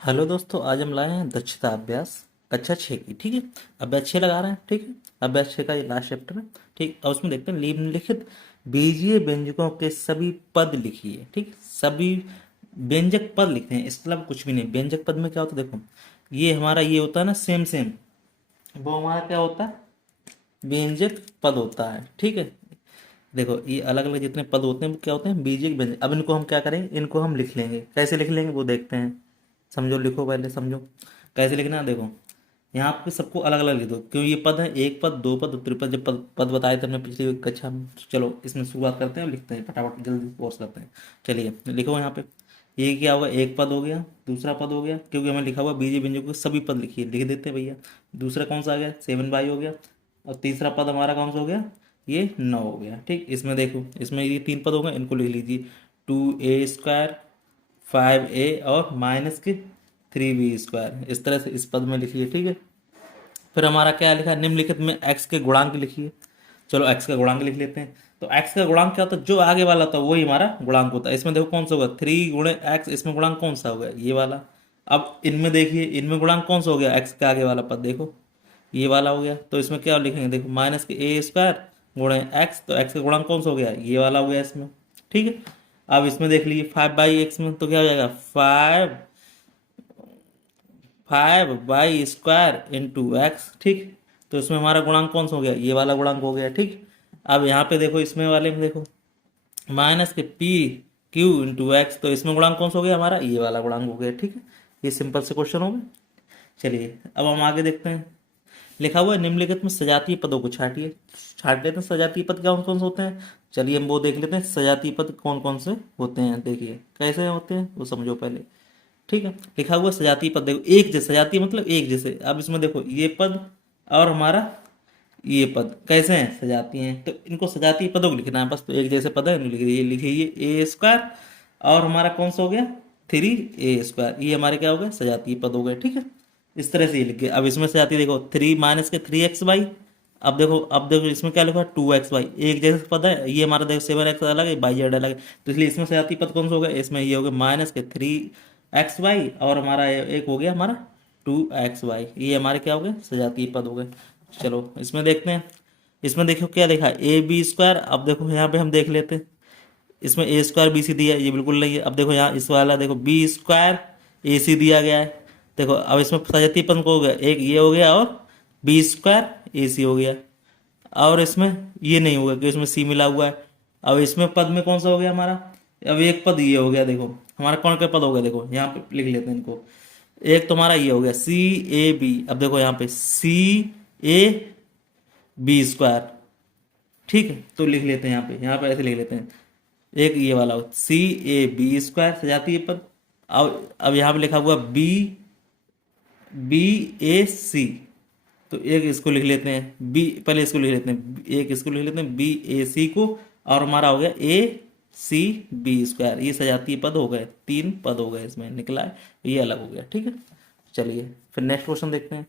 Hello दोस्तों, आज हम लाए हैं दक्षता अभ्यास कक्षा 6 की। ठीक है, अभ्यास 6 लगा रहे हैं। ठीक है, अभ्यास 6 का ये लास्ट चैप्टर है। ठीक, और उसमें देखते हैं निम्नलिखित बीजीय व्यंजकों के सभी पद लिखिए। ठीक, सभी व्यंजक पद लिखते हैं, इसके अलावा कुछ भी नहीं। व्यंजक पद में क्या होता है, देखो ये हमारा ये होता है ना, सेम सेम वो हमारा क्या होता है, व्यंजक पद होता है। ठीक है, देखो ये अलग अलग जितने पद होते हैं वो क्या होते हैं, बीजिक व्यंजक। अब इनको हम क्या करेंगे, इनको हम लिख लेंगे। कैसे लिख लेंगे वो देखते हैं। समझो, लिखो पहले समझो कैसे लिखना है। देखो यहाँ पे सबको अलग अलग लिख दो, क्यों ये पद है, एक पद, दो पद, त्रिपद। जब पद पद बताए थे हमने पिछली कक्षा में। चलो इसमें शुरुआत करते हैं और लिखते हैं फटाफट, जल्दी कोर्स करते हैं। चलिए लिखो यहाँ पे। ये क्या होगा, एक पद हो गया, दूसरा पद हो गया, क्योंकि हमें लिखा हुआ बीजी व्यंजकों के सभी पद लिखिए, लिख देते हैं भैया। दूसरा कौन सा आ गया, 7 बाई हो गया। और तीसरा पद हमारा कौन सा हो गया, ये 9 हो गया। ठीक, इसमें देखो, इसमें ये 3 पद हो गए, इनको लिख लीजिए। 2a² 5a और माइनस के 3b², इस तरह से इस पद में लिखिए। ठीक है, फिर हमारा क्या लिखा है, निम्नलिखित में x के गुणांक लिखिए। चलो x का गुणांक लिख लेते हैं। तो x का गुणांक क्या होता है, जो आगे वाला होता है वही हमारा गुणांक होता है। इसमें देखो कौन सा होगा, 3 × x, इसमें गुणांक कौन सा होगा, ये वाला। अब इनमें देखिए, इनमें गुणांक कौन सा हो गया, x का आगे वाला पद देखो, ये वाला हो गया। तो इसमें क्या लिखेंगे, देखो माइनस के a² गुणे x, तो x का गुणांक कौन सा हो गया, ये वाला हो गया इसमें। ठीक है, अब इसमें देख लीजिए 5/x में तो क्या हो जाएगा, 5/² ठीक, तो इसमें हमारा गुणांक कौन सा हो गया, ये वाला गुणांक हो गया। ठीक, अब यहाँ पे देखो, इसमें वाले में देखो माइनस के p/q/x, तो इसमें गुणांक कौन सा हो गया हमारा, ये वाला गुणांक हो गया। ठीक है, ये सिंपल से क्वेश्चन हो गए। चलिए अब हम आगे देखते हैं। लिखा हुआ है निम्नलिखित में सजातीय पदों को छाटिए। छाट लेते हैं, सजातीय पद कौन कौन से होते हैं। चलिए हम वो देख लेते हैं, सजातीय पद कौन कौन से होते हैं। देखिए कैसे होते हैं वो समझो पहले। ठीक है, लिखा हुआ सजातीय पद देखो, एक जैसे, सजातीय मतलब एक जैसे। अब इसमें देखो ये पद और हमारा ये पद कैसे हैं, सजातीय हैं, तो इनको सजातीय पदों को लिखना है बस। तो एक जैसे पद है, इनको लिख दीजिए। लिखिए a² और हमारा कौन सा हो गया, 3a², ये हमारे क्या हो गए, सजातीय पद हो गए। ठीक है, इस तरह से ये लिख गए। अब इसमें सजातीय देखो, 3 माइनस के 3x/। अब देखो इसमें क्या लिखा है, 2x/। एक जैसे पद है, ये हमारा देखो 7x अलग है, y z अलग है, तो इसलिए इसमें सजातीय पद कौन सा हो गया, इसमें ये हो गया माइनस के 3x/। और हमारा एक हो गया हमारा 2x/। ये हमारे क्या हो गए, सजातीय पद हो गए। चलो इसमें देखते हैं। इसमें देखो क्या लिखा है, ab²। अब देखो यहाँ पे हम देख लेते हैं, इसमें a²bc दिया है, ये बिल्कुल नहीं है। अब देखो यहाँ इस वाला देखो b²ac दिया गया है। देखो अब इसमें सजातीय पद को हो गया, एक ये हो गया और b²ac हो गया। और इसमें ये नहीं होगा कि इसमें c मिला हुआ है। अब इसमें पद में कौन सा हो गया हमारा, अब एक पद ये हो गया। देखो हमारा कौन का पद हो गया, देखो यहाँ पे लिख लेते हैं इनको। एक तुम्हारा ये हो गया CAB। अब देखो यहाँ पे CAB²। ठीक है, तो लिख लेते हैं यहाँ पे ऐसे लिख लेते हैं। एक ये वाला हो CAB² सजातीय पद। अब यहाँ पे लिखा हुआ BAC, तो एक इसको लिख लेते हैं बी, पहले इसको लिख लेते हैं, एक इसको लिख लेते हैं BAC को। और हमारा हो गया ACB², ये सजातीय पद हो गए, 3 पद हो गए इसमें निकला है, ये अलग हो गया। ठीक है, चलिए फिर नेक्स्ट क्वेश्चन देखते हैं।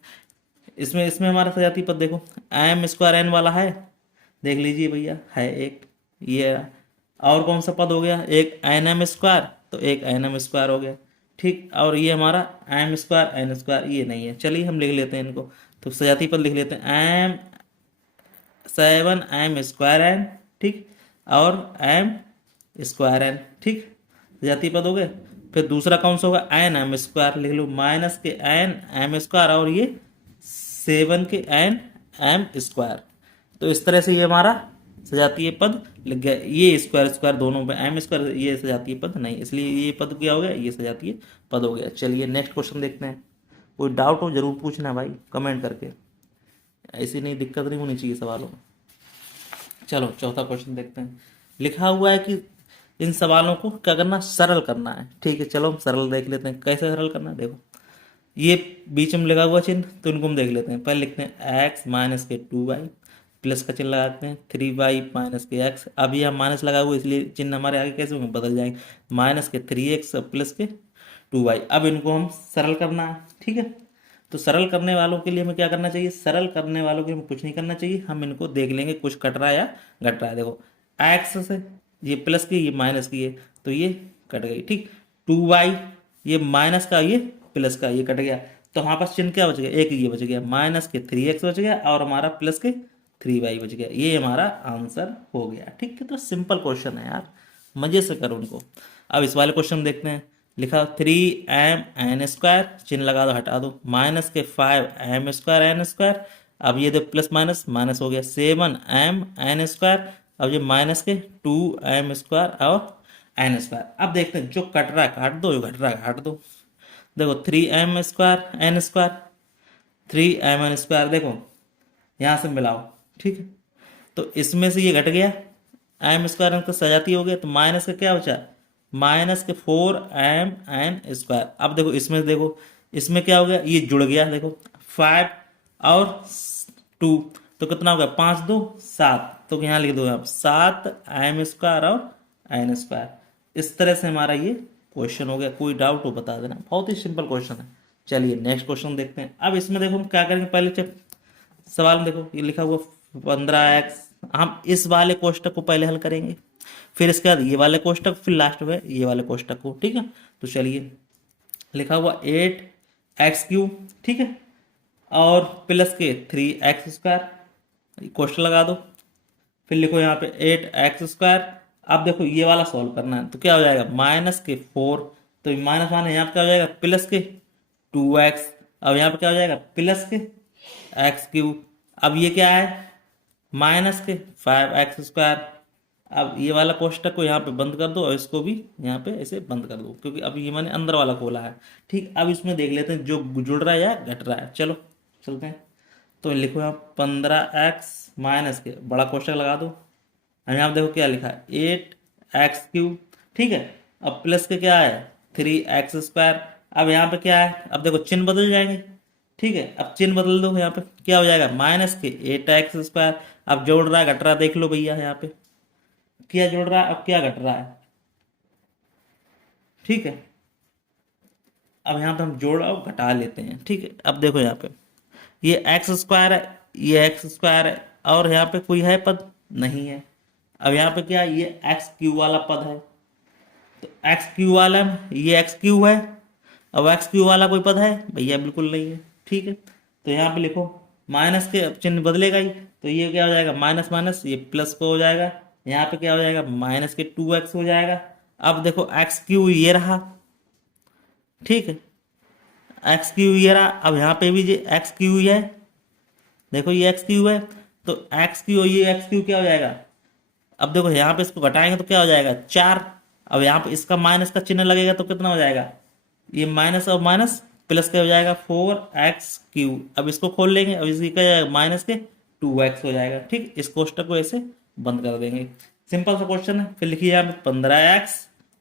इसमें इसमें हमारा सजातीय पद देखो, m² n वाला है, देख लीजिए भैया, है एक ये। और कौन सा पद हो गया, एक nm², तो एक nm² हो गया। ठीक, और ये हमारा m²n², ये नहीं है। चलिए हम लिख लेते हैं इनको, तो सजातीय पद लिख लेते हैं m7m²n। ठीक, और m²n। ठीक, सजातीय पद हो गए। फिर दूसरा कौन सा होगा, nm² लिख लो, माइनस के nm², और ये 7 के nm²। तो इस तरह से ये हमारा सजातीय पद लग गया। ये स्क्वायर स्क्वायर दोनों में m², ये सजातीय पद नहीं, इसलिए ये पद क्या हो गया, ये सजातीय पद हो गया। चलिए नेक्स्ट क्वेश्चन देखते हैं। कोई डाउट हो जरूर पूछना भाई कमेंट करके, ऐसी नहीं दिक्कत नहीं होनी चाहिए सवालों में। चलो चौथा क्वेश्चन देखते हैं। लिखा हुआ है कि इन सवालों को क्या करना, सरल करना है। ठीक है, चलो हम सरल देख लेते हैं, कैसे सरल करना है। देखो ये बीच में लगा हुआ चिन्ह, तो इनको हम देख लेते हैं। पहले लिखते हैं x माइनस के 2y, प्लस का चिन्ह लगाते हैं 3y माइनस के x। अब यहाँ माइनस लगा हुआ इसलिए चिन्ह हमारे आगे कैसे होंगे, बदल जाएंगे, माइनस के 3x प्लस के 2y। अब इनको हम सरल करना है। ठीक है, तो सरल करने वालों के लिए हमें क्या करना चाहिए, सरल करने वालों के लिए हमें कुछ नहीं करना चाहिए, हम इनको देख लेंगे कुछ कट रहा है या घट रहा है। देखो x से ये प्लस की, ये माइनस की है, तो ये कट गई। ठीक, 2y, ये माइनस का, ये प्लस का ये कट गया, तो हमारे पास चिन्ह क्या बच गया, एक ये बच गया, माइनस के 3x बच गया और हमारा प्लस के 3y बच गया। ये हमारा आंसर हो गया। ठीक है, तो सिंपल क्वेश्चन है यार, मजे से करो उनको। अब इस वाले क्वेश्चन देखते हैं। लिखा 3m n², चिन्ह लगा दो हटा दो, माइनस के 5m² n²। अब ये दो प्लस माइनस माइनस हो गया, 7m n²। अब ये माइनस के 2m² और n²। अब देखते हैं जो कट रहा है काट दो, जो घट रहा है घाट दो। देखो 3m² n², 3m n², देखो यहाँ से मिलाओ। ठीक है, तो इसमें से ये घट गया, m² तो सजाती हो गया, तो माइनस का क्या बचा, माइनस के 4m n²। अब देखो इसमें से देखो, इसमें क्या हो गया, ये जुड़ गया, देखो 5 और 2, तो कितना हो गया, 5 2 7, तो यहाँ लिख दो आप 7m² और n²। इस तरह से हमारा ये क्वेश्चन हो गया। कोई डाउट हो बता देना, बहुत ही सिंपल क्वेश्चन है। चलिए नेक्स्ट क्वेश्चन देखते हैं। अब इसमें देखो हम क्या करेंगे, पहले सवाल में देखो ये लिखा हुआ 15x, हम इस वाले कोष्टक को पहले हल करेंगे, फिर इसके बाद ये वाले कोष्टक, फिर लास्ट में ये वाले कोष्टक को। ठीक है, तो चलिए लिखा हुआ 8x3, ठीक है, और प्लस के 3x², कोष्टक लगा दो, फिर लिखो यहाँ पे 8x²। अब देखो ये वाला सॉल्व करना है, तो क्या हो जाएगा, माइनस के 4, तो माइनस माने यहाँ पे क्या हो जाएगा, प्लस के 2x। अब यहाँ पे क्या हो जाएगा, प्लस के x3। अब ये क्या है, माइनस के 5x²। अब ये वाला कोष्टक को यहाँ पे बंद कर दो और इसको भी यहाँ पे ऐसे बंद कर दो, क्योंकि अब ये मैंने अंदर वाला खोला है। ठीक, अब इसमें देख लेते हैं जो जुड़ रहा है या घट रहा है। चलो चलते हैं, तो लिखो यहाँ 15x माइनस के बड़ा कोष्टक लगा दो, और यहाँ पे देखो क्या लिखा है 8x3। ठीक है, अब प्लस के क्या है 3x²। अब यहाँ पे क्या है, अब देखो चिन्ह बदल जाएंगे। ठीक है, अब चिन्ह बदल दो, यहाँ पे क्या हो जाएगा, माइनस के 8x²। अब जोड़ रहा है घट रहा है, देख लो भैया यहाँ पे क्या जोड़ रहा है, अब क्या घट रहा है। ठीक है, अब यहाँ पे हम जोड़ और घटा लेते हैं। ठीक है, अब देखो यहाँ पे ये x² है, ये x² है, और यहाँ पे कोई है पद नहीं है। अब यहाँ पे क्या है, ये x³ वाला पद है, तो x³ वाला ये x³ है। अब x³ वाला कोई पद है भैया, बिल्कुल नहीं है। ठीक है, तो यहाँ पे लिखो माइनस के, अब चिन्ह बदलेगा ही, तो ये क्या हो जाएगा, माइनस माइनस ये प्लस को हो जाएगा, यहाँ पे क्या हो जाएगा, माइनस के 2x हो जाएगा। अब देखो x³ ये रहा, ठीक है, x³ ये रहा। अब यहाँ पे भी ये x³ है, देखो ये x³ है, तो x³ और ये x³ क्या हो जाएगा, अब देखो यहाँ पे इसको घटाएंगे तो क्या हो जाएगा 4। अब यहाँ पे इसका माइनस का चिन्ह लगेगा तो कितना हो जाएगा, ये माइनस और माइनस प्लस का हो जाएगा 4x³। अब इसको खोल लेंगे, अब इसकी क्या जाएगा, माइनस के 2x हो जाएगा। ठीक, इस कोष्टक को ऐसे बंद कर देंगे। सिंपल सा क्वेश्चन है। फिर लिखिए यहाँ पे 15x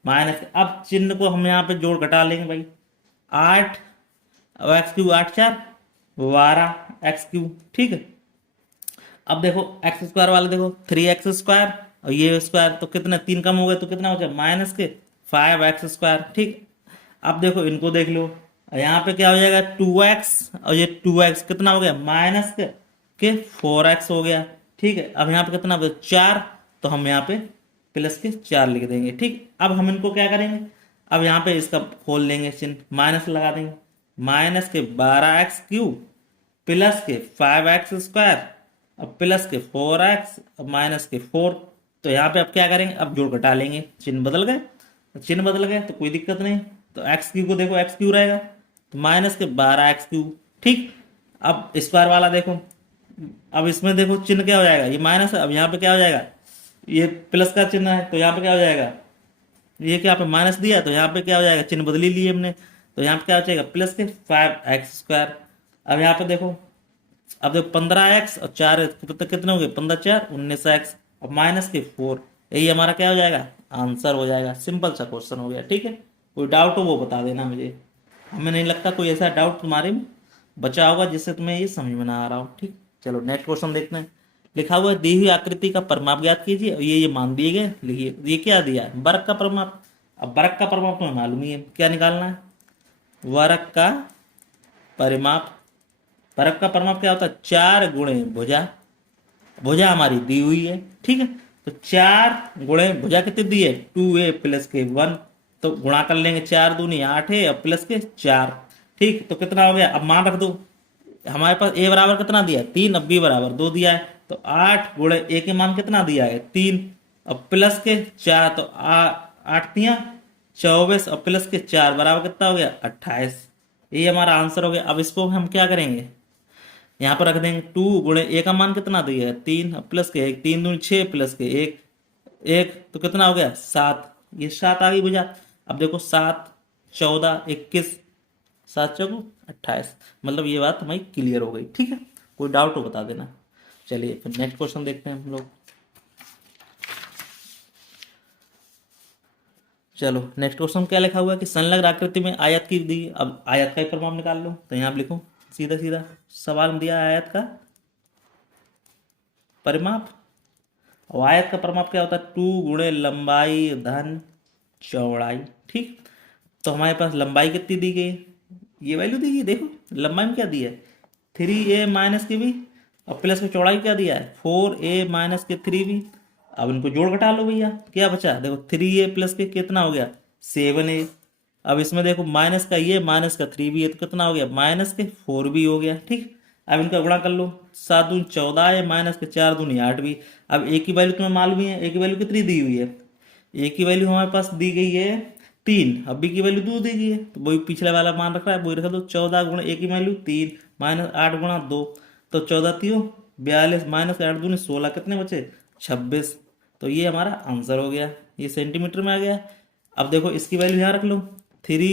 माइनस, अब चिन्ह को हम यहाँ पे जोड़ घटा लेंगे भाई, 8, अब x³ 8 4 12x³। ठीक है, अब देखो x² वाले देखो 3x² और ये स्क्वायर, तो कितना 3 कम हो गए तो कितना हो जाए, माइनस के 5x²। ठीक, अब देखो इनको देख लो, यहाँ पे क्या हो जाएगा 2x, और ये 2x कितना हो गया, माइनस के 4x हो गया। ठीक है, अब यहाँ पे कितना 4, तो हम यहाँ पे प्लस के 4 लिख देंगे। ठीक, अब हम इनको क्या करेंगे, अब यहाँ पे इसका खोल लेंगे चिन्ह, माइनस लगा देंगे, माइनस के 12x³ प्लस के 5x² अब प्लस के 4x अब माइनस के 4। तो यहाँ पे अब क्या करेंगे, अब जोड़ घटा लेंगे, चिन्ह बदल गए, चिन्ह बदल गए तो कोई दिक्कत नहीं। तो x³ को देखो x³ रहेगा, तो माइनस के 12x³। ठीक, अब स्क्वायर वाला देखो, अब इसमें देखो चिन्ह क्या हो जाएगा, ये माइनस है, अब यहाँ पे क्या हो जाएगा, ये प्लस का चिन्ह है, तो यहाँ पे क्या हो जाएगा, ये क्या पे माइनस दिया, तो यहाँ पे क्या हो जाएगा, चिन्ह बदली लिए हमने, तो यहाँ पे क्या हो जाएगा, प्लस के 5x²। अब यहाँ पे देखो, अब देखो 15x और 4 कितने हो गए, 15 4 19x, और माइनस के 4, यही हमारा क्या हो जाएगा, आंसर हो जाएगा। सिंपल सा क्वेश्चन हो गया। ठीक है, कोई डाउट हो वो बता देना मुझे, हमें नहीं लगता कोई ऐसा डाउट तुम्हारे में बचा होगा जिससे तुम्हें ये समझ में ना आ रहा हो। ठीक, चलो नेक्स्ट क्वेश्चन देखते हैं। लिखा हुआ है दी हुई आकृति का परिमाप ज्ञात कीजिए, और ये मान दिए गए। लिखिए ये क्या दिया है, वर्ग का परिमाप। अब वर्ग का परिमाप तुम्हें मालूम ही है, क्या निकालना है, वर्ग का परिमाप। वर्ग का परिमाप क्या होता है, 4 गुणे भुजा, भुजा हमारी दी हुई है। ठीक है, तो 4 गुणे भुजा कितनी दी है, 2a प्लस के 1, तो गुणा कर लेंगे, 4 दूनी 8 है और प्लस के 4, ठीक, तो कितना हो गया, अब मान रख दो, हमारे पास ए बराबर कितना दिया है 3, अब बी बराबर 2 दिया है, तो 8 गुणे ए के मान कितना दिया है 3, अब प्लस के 4, तो 8 × 3 = 24, और प्लस के 4 बराबर कितना हो गया 28। ये हमारा आंसर हो गया। अब इसको हम क्या करेंगे, यहाँ पर रख देंगे 2 गुणे ए का मान कितना दिया है 3, अब प्लस के 1, 3 दूनी 6, प्लस के 1, 1 तो कितना हो गया 7, ये 7 आ गई भुजा। अब देखो 7, 14, 21, 7 × 4 = 28, मतलब ये बात हमारी क्लियर हो गई। ठीक है, कोई डाउट हो बता देना। चलिए फिर नेक्स्ट क्वेश्चन देखते हैं हम लोग। चलो नेक्स्ट क्वेश्चन क्या लिखा हुआ है कि संलग्न आकृति में आयत की दी, अब आयत का ही परिमाप निकाल लो, तो यहाँ आप लिखो सीधा सीधा सवाल में दिया है आयत का परिमाप, और आयत का परिमाप क्या होता है 2 गुणे लंबाई धन चौड़ाई। ठीक, तो हमारे पास लंबाई कितनी दी गई है, ये वैल्यू दी गई, देखो लंबाई में क्या दिया है 3a - की भी, और प्लस की चौड़ाई क्या दिया है 4a - के 3b। अब इनको जोड़ घटा लो भैया, क्या बचा, देखो 3a प्लस के कितना हो गया 7a। अब इसमें देखो माइनस का ये माइनस का 3b है, तो कितना हो गया माइनस के 4b हो गया। ठीक, अब इनका गुणा कर लो, 7 दूनी 14 है, माइनस के 4 दूनी 8b। अब ए की वैल्यू तुम्हें मालूम ही है, ए की वैल्यू कितनी दी हुई है, ए की वैल्यू हमारे पास दी गई है 3, अब बी की वैल्यू 2 दी गई है, तो वही पिछले वाला मान रख रहा है, वही रख दो 14 गुणे ए की वैल्यू 3 माइनस 8 गुणा 2, तो 14 3 42 माइनस 8 दूनी 16, कितने बचे 26। तो ये हमारा आंसर हो गया, ये सेंटीमीटर में आ गया। अब देखो इसकी वैल्यू यहाँ रख लो, 3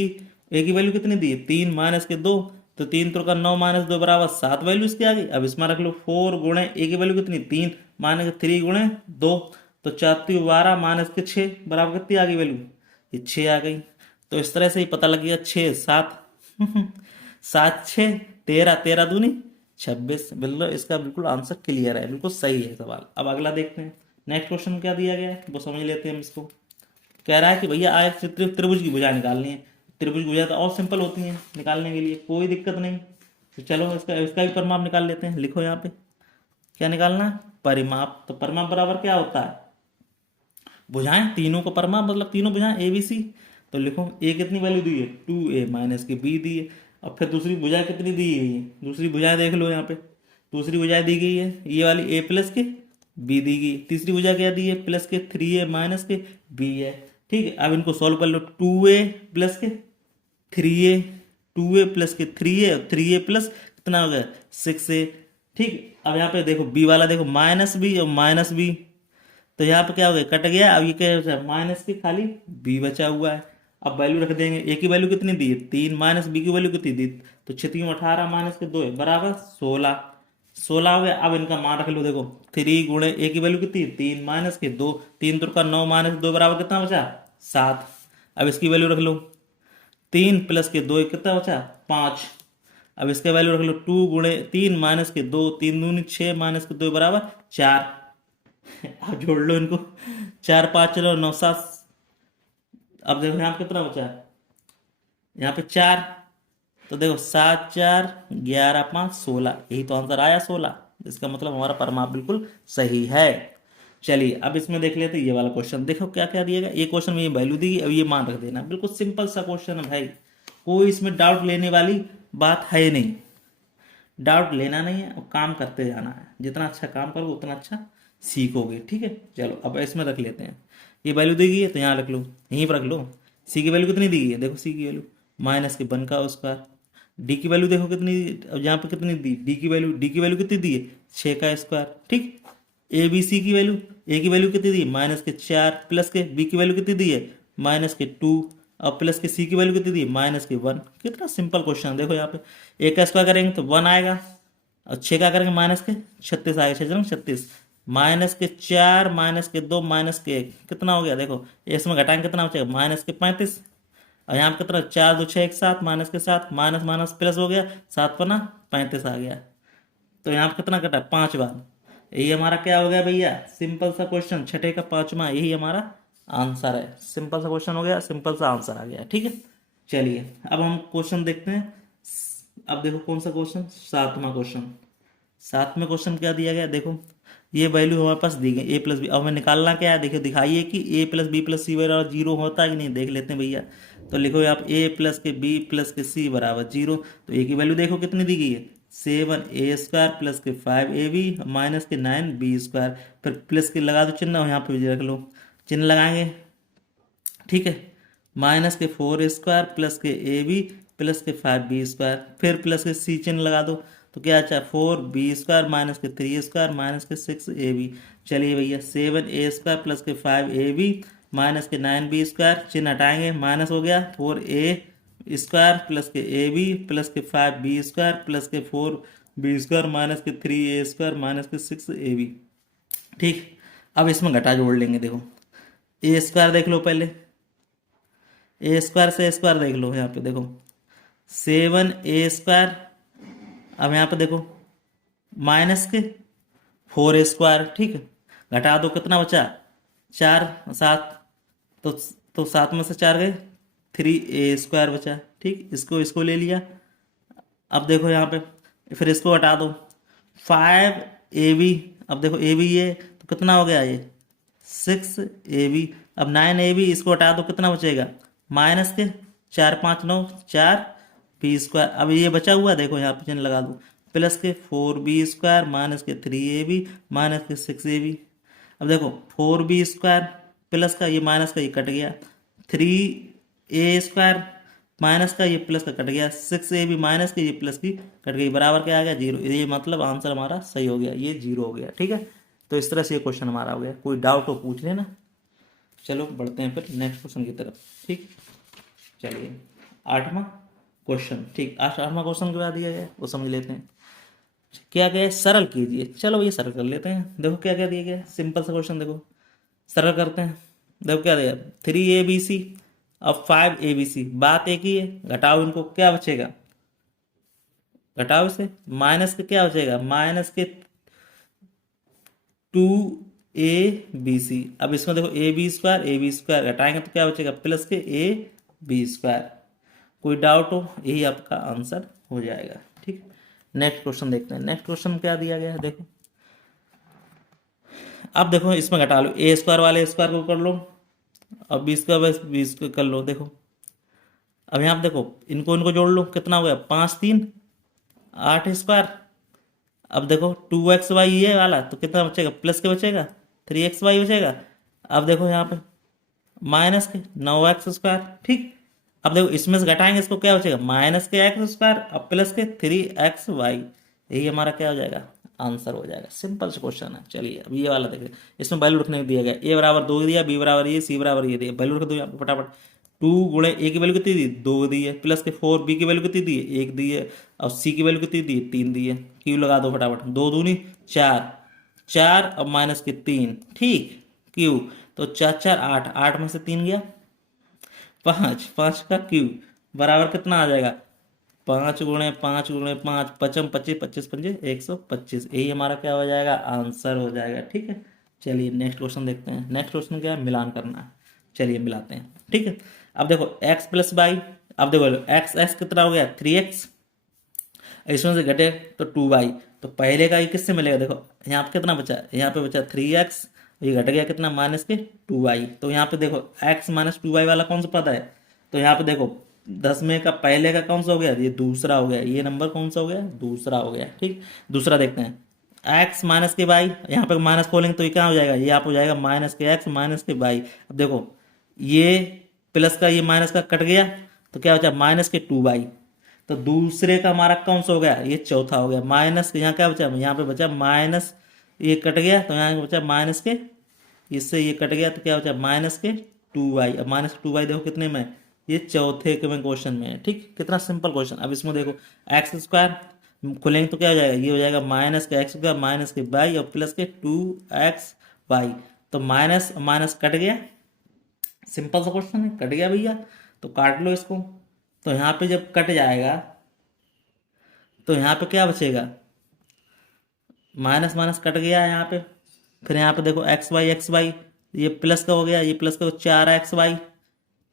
ए की वैल्यू कितनी दी है 3 माइनस के 2, तो 3 × 3 = 9 माइनस 2 बराबर 7 वैल्यू इसकी आ गई। अब इसमें रख लो 4 गुणे ए की वैल्यू कितनी 3 माइनस 3 गुणे 2, तो 4 × 12 माइनस के 6 बराबर कितनी आ गई वैल्यू, ये 6 आ गई। तो इस तरह से ही पता लग गया 6 7 7 6 13, 13 दूनी 26, बिल्कुल इसका बिल्कुल आंसर क्लियर है, बिल्कुल सही है सवाल। अब अगला देखते हैं नेक्स्ट क्वेश्चन क्या दिया गया है, वो समझ लेते हैं हम इसको। कह रहा है कि भैया आयत से त्रिभुज की भुजा निकालनी है। त्रिभुज की भुजा तो और सिंपल होती है निकालने के लिए, कोई दिक्कत नहीं। तो चलो इसका इसका भी परिमाप निकाल लेते हैं। लिखो यहाँ पे क्या निकालना है परिमाप, तो परिमाप बराबर क्या होता है भुजाएं, तीनों को परिमाप मतलब तीनों भुजाएं ए बी सी। तो लिखो ए कितनी वैल्यू दी है 2a - के b दी है, और फिर दूसरी भुजाएं कितनी दी है, दूसरी भुजाएं देख लो यहाँ पे, दूसरी भुजाएं दी गई है ये वाली a प्लस के b दी गई, तीसरी भुजा क्या दी है प्लस के 3a - के b है। ठीक है, अब इनको सॉल्व कर लो 2a प्लस के 3a, 2a प्लस के 3a और 3a प्लस कितना हो गया 6a। ठीक, अब यहाँ पे देखो b वाला देखो माइनस b और माइनस b, तो यहाँ पे क्या हो गया कट गया। अब ये क्या है माइनस के खाली b बचा हुआ है। अब वैल्यू रख देंगे, ए की वैल्यू कितनी दी है 3 माइनस बी की वैल्यू कितनी दी, तो 6 × 18 माइनस के 2 है बराबर 16, 16 हो गया। अब इनका मान रख लो, देखो 3 गुणे ए की वैल्यू कितनी 3 माइनस के 2, 3 × 3 = 9 माइनस 2 बराबर कितना बचा 7। अब इसकी वैल्यू रख लो 3 प्लस के 2 कितना बचा 5। अब इसके वैल्यू रख लो 2 गुणे 3 माइनस के 2, 3 दूनी 6 माइनस के 2 बराबर 4। अब जोड़ लो इनको, 4 5 चलो 9 7। अब देखो यहाँ पे कितना बचा है, यहाँ पे 4, तो देखो 7 4 11 5 16, यही तो आंसर आया 16। इसका मतलब हमारा परिमाप बिल्कुल सही है। चलिए अब इसमें देख लेते हैं ये वाला क्वेश्चन, देखो क्या क्या दिया गया। ये क्वेश्चन में ये वैल्यू दी गई, अब ये मान रख देना, बिल्कुल सिंपल सा क्वेश्चन है भाई, कोई इसमें डाउट लेने वाली बात है नहीं, डाउट लेना नहीं है और काम करते जाना है। जितना अच्छा काम करोगे उतना अच्छा सीखोगे। ठीक है, चलो अब इसमें रख लेते हैं, ये वैल्यू दी गई है तो यहाँ रख लो, यहीं पर रख लो। सी की वैल्यू कितनी दी गई है, देखो सी की वैल्यू माइनस के 1 का स्क्वायर, डी की वैल्यू देखो कितनी, अब यहाँ पे कितनी दी डी की वैल्यू कितनी दी है 6 का स्क्वायर। ठीक, ए बी सी की वैल्यू, ए की वैल्यू कितनी दी माइनस के 4 प्लस के बी की वैल्यू कितनी दी है माइनस के 2, और प्लस के सी की वैल्यू कितनी दी माइनस के 1। कितना सिंपल क्वेश्चन है, देखो यहाँ पे ए का स्क्वायर करेंगे तो 1 आएगा, और 6 का करेंगे माइनस के 36 आएगा, 6 36 माइनस के 4 माइनस के 2 माइनस के 1 कितना हो गया, देखो इसमें घटाएंगे कितना बचेगा माइनस के 35, और यहाँ पे कितना 4 2 6 1 7 माइनस के 7 माइनस माइनस प्लस हो गया 7 पना 35 आ गया। तो यहाँ पे कितना कटा 5 बार, यही हमारा क्या हो गया भैया सिंपल सा क्वेश्चन, छठे का 5वां, यही हमारा आंसर है। सिंपल सा क्वेश्चन हो गया, सिंपल सा आंसर आ गया। ठीक है, चलिए अब हम क्वेश्चन देखते हैं। अब देखो कौन सा क्वेश्चन, 7वां क्वेश्चन। 7वें क्वेश्चन क्या दिया गया, देखो ये वैल्यू हमारे पास दी गई a प्लस बी। अब हमें निकालना क्या है, देखिए दिखाइए कि a प्लस बी प्लस सी बराबर 0 होता है कि नहीं, देख लेते हैं भैया। तो लिखो आप ए प्लस के बी प्लस के सी बराबर 0। तो ए की वैल्यू देखो कितनी दी गई है, 7a² प्लस के 5ab माइनस के 9b²। फिर प्लस के लगा दो चिन्ह और यहाँ पे भी रख लो, चिन्ह लगाएंगे, ठीक है। माइनस के 4a² प्लस के ab प्लस के 5b², फिर प्लस के सी चिन्ह लगा दो, तो क्या अच्छा 4b² माइनस के 3a² माइनस के 6ab। चलिए भैया 7a² प्लस के 5ab माइनस के 9b², चिन्ह हटाएंगे, माइनस हो गया 4a² प्लस के ab प्लस के 5b² प्लस के 4b² माइनस के 3a² माइनस के 6ab। ठीक, अब इसमें घटा जोड़ लेंगे। देखो a² देख लो पहले, a² से a² देख लो, यहाँ पे देखो 7a², अब यहाँ पे देखो माइनस के 4a², ठीक है। घटा दो, कितना बचा 4, 7, तो 7 में से 4 गए, 3a² बचा, ठीक। इसको इसको ले लिया। अब देखो यहाँ पे फिर इसको हटा दो, 5ab, अब देखो ab ये तो कितना हो गया ये 6ab। अब 9ab, इसको हटा दो, कितना बचेगा माइनस के 4, 5, 9, 4b²। अब ये बचा हुआ देखो यहाँ पे चिन्ह लगा दो, प्लस के 4b² माइनस के 3ab माइनस के 6ab। अब देखो 4b² प्लस का ये माइनस का ये कट गया, 3a² माइनस का ये प्लस का कट गया, 6ab माइनस के ये प्लस की कट गई, बराबर क्या आ गया 0। ये मतलब आंसर हमारा सही हो गया, ये 0 हो गया, ठीक है। तो इस तरह से ये क्वेश्चन हमारा हो गया। कोई डाउट हो पूछ लेना। चलो बढ़ते हैं फिर नेक्स्ट क्वेश्चन की तरफ, ठीक। चलिए 8वां क्वेश्चन, ठीक। 8वां क्वेश्चन क्या दिया है वो समझ लेते हैं। क्या क्या है, सरल कीजिए। चलो ये सरल कर लेते हैं। देखो क्या क्या दिया गया है, सिंपल सा क्वेश्चन, देखो सरल करते हैं। देखो क्या दिया, 3abc अब 5abc, बात एक ही है, घटाओ इनको, क्या बचेगा, घटाओ इसे, माइनस के क्या बचेगा, माइनस के 2abc। अब इसमें देखो ab² घटाएंगे तो क्या बचेगा, प्लस के ab²। कोई डाउट हो, यही आपका आंसर हो जाएगा, ठीक। नेक्स्ट क्वेश्चन देखते हैं। नेक्स्ट क्वेश्चन क्या दिया गया है, देखो अब देखो इसमें घटा लो, a² वाले स्क्वायर को कर लो, अब b² बस b² कर लो। देखो अब यहाँ पे देखो इनको इनको जोड़ लो, कितना हो गया 5, 3, 8²। अब देखो 2xy ये वाला तो कितना बचेगा, प्लस के बचेगा, 3xy बचेगा। अब देखो यहाँ पे माइनस के 9x², ठीक। अब देखो इसमें से घटाएंगे इसको, क्या बचेगा माइनस के x² अब प्लस के 3xy। यही हमारा क्या हो जाएगा, आंसर हो जाएगा। सिंपल से क्वेश्चन है। चलिए अब ये वाला देखिए, इसमें वैल्यू रखने दिया गया, a बराबर 2 दिया, b बराबर ये, c बराबर ये दिया, वैल्यू रख दो यहाँ पे फटाफट। 2 गुणे a की वैल्यू कितनी दी, 2 दी है, प्लस के 4 b की वैल्यू कितनी दी है, 1 दी है, और c की वैल्यू कितनी दी है, 3 दी है। क्यू लगा दो फटाफट, 2 दूनी 4, 4 और माइनस के 3, ठीक। क्यू तो 4, 4, 8, 8 में से 3 गया 5, 5 का क्यू बराबर कितना आ जाएगा, 5 गुणे 5 गुणे 5, 5 25, 25 पंजे 125। यही हमारा क्या हो जाएगा, आंसर हो जाएगा, ठीक है। चलिए नेक्स्ट क्वेश्चन देखते हैं। नेक्स्ट क्वेश्चन क्या है, मिलान करना है। चलिए मिलाते हैं, ठीक है। अब देखो x प्लस वाई, अब देखो x कितना हो गया 3x, इसमें से घटे तो 2y, तो पहले का ये किससे मिलेगा, देखो यहाँ पे कितना बचा, यहाँ पे बचा 3x, ये घट गया कितना माइनस के 2y। तो यहाँ पे देखो x माइनस 2y वाला कौन सा पद है, तो यहाँ पे देखो 10 में का पहले का कौन सा हो गया, ये दूसरा हो गया, ये नंबर कौन सा हो गया, दूसरा हो गया, ठीक। दूसरा देखते हैं x माइनस के वाई, यहाँ पे माइनस खोलेंगे तो ये क्या हो जाएगा, ये आप हो जाएगा माइनस के x माइनस के वाई। अब देखो ये प्लस का ये माइनस का कट गया तो क्या बचा माइनस के 2y। तो दूसरे का हमारा कौन सा हो गया, ये चौथा हो गया, माइनस यहाँ क्या बचा, यहाँ पे बचा माइनस, ये कट गया तो यहाँ बचा माइनस के, इससे ये कट गया तो क्या बचा माइनस के 2y। अब माइनस 2y देखो कितने में, ये चौथे के में क्वेश्चन में है, ठीक। कितना सिंपल क्वेश्चन। अब इसमें देखो x² खुलेंगे तो क्या हो जाएगा, ये हो जाएगा माइनस के x² माइनस के y और प्लस के 2xy। तो माइनस माइनस कट गया, सिंपल सा क्वेश्चन है, कट गया भैया, तो काट लो इसको। तो यहाँ पे जब कट जाएगा तो यहाँ पे क्या बचेगा, माइनस माइनस कट गया यहाँ पे। फिर यहाँ पे देखो xy ये प्लस का हो गया, ये प्लस का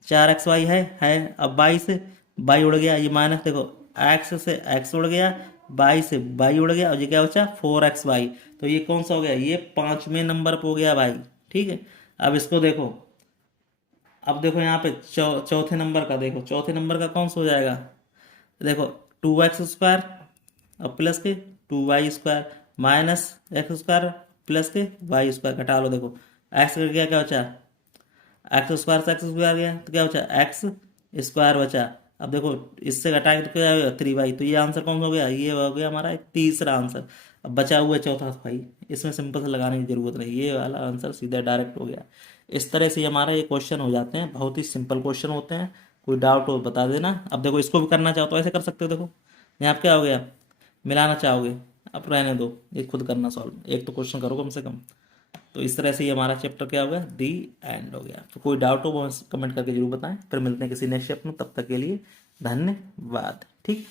4xy है। अब y से y उड़ गया, ये माइनस देखो x से x उड़ गया, y से y उड़ गया, और ये क्या बचा 4xy। तो ये कौन सा हो गया, ये 5वें नंबर पर हो गया भाई, ठीक है। अब इसको देखो अब देखो यहाँ पे चौथे नंबर का, देखो चौथे नंबर का कौन सा हो जाएगा, देखो 2x² और प्लस के 2y² माइनस x² प्लस के y² घटा लो, देखो एक्स का क्या क्या बचा, x² से x² गया तो क्या बचा x² बचा। अब देखो इससे घटाएंगे तो क्या होगा 3y, तो ये आंसर कौन सा हो गया, ये हो गया हमारा एक तीसरा आंसर। अब बचा हुआ है चौथा भाई, इसमें सिंपल से लगाने की जरूरत नहीं, ये वाला आंसर सीधा डायरेक्ट हो गया। इस तरह से हमारा ये क्वेश्चन हो जाते हैं, बहुत ही सिंपल क्वेश्चन होते हैं। कोई डाउट हो बता देना। अब देखो इसको भी करना चाहो तो ऐसे कर सकते हो, देखो यहाँ पे क्या हो गया, मिलाना चाहोगे अब रहने दो, ये खुद करना सॉल्व, एक तो क्वेश्चन करो कम से कम। तो इस तरह से ये हमारा चैप्टर क्या हो गया, दी एंड हो गया। तो कोई डाउट हो वो कमेंट करके जरूर बताएं, फिर मिलते हैं किसी नेक्स्ट चैप्टर में, तब तक के लिए धन्यवाद। ठीक।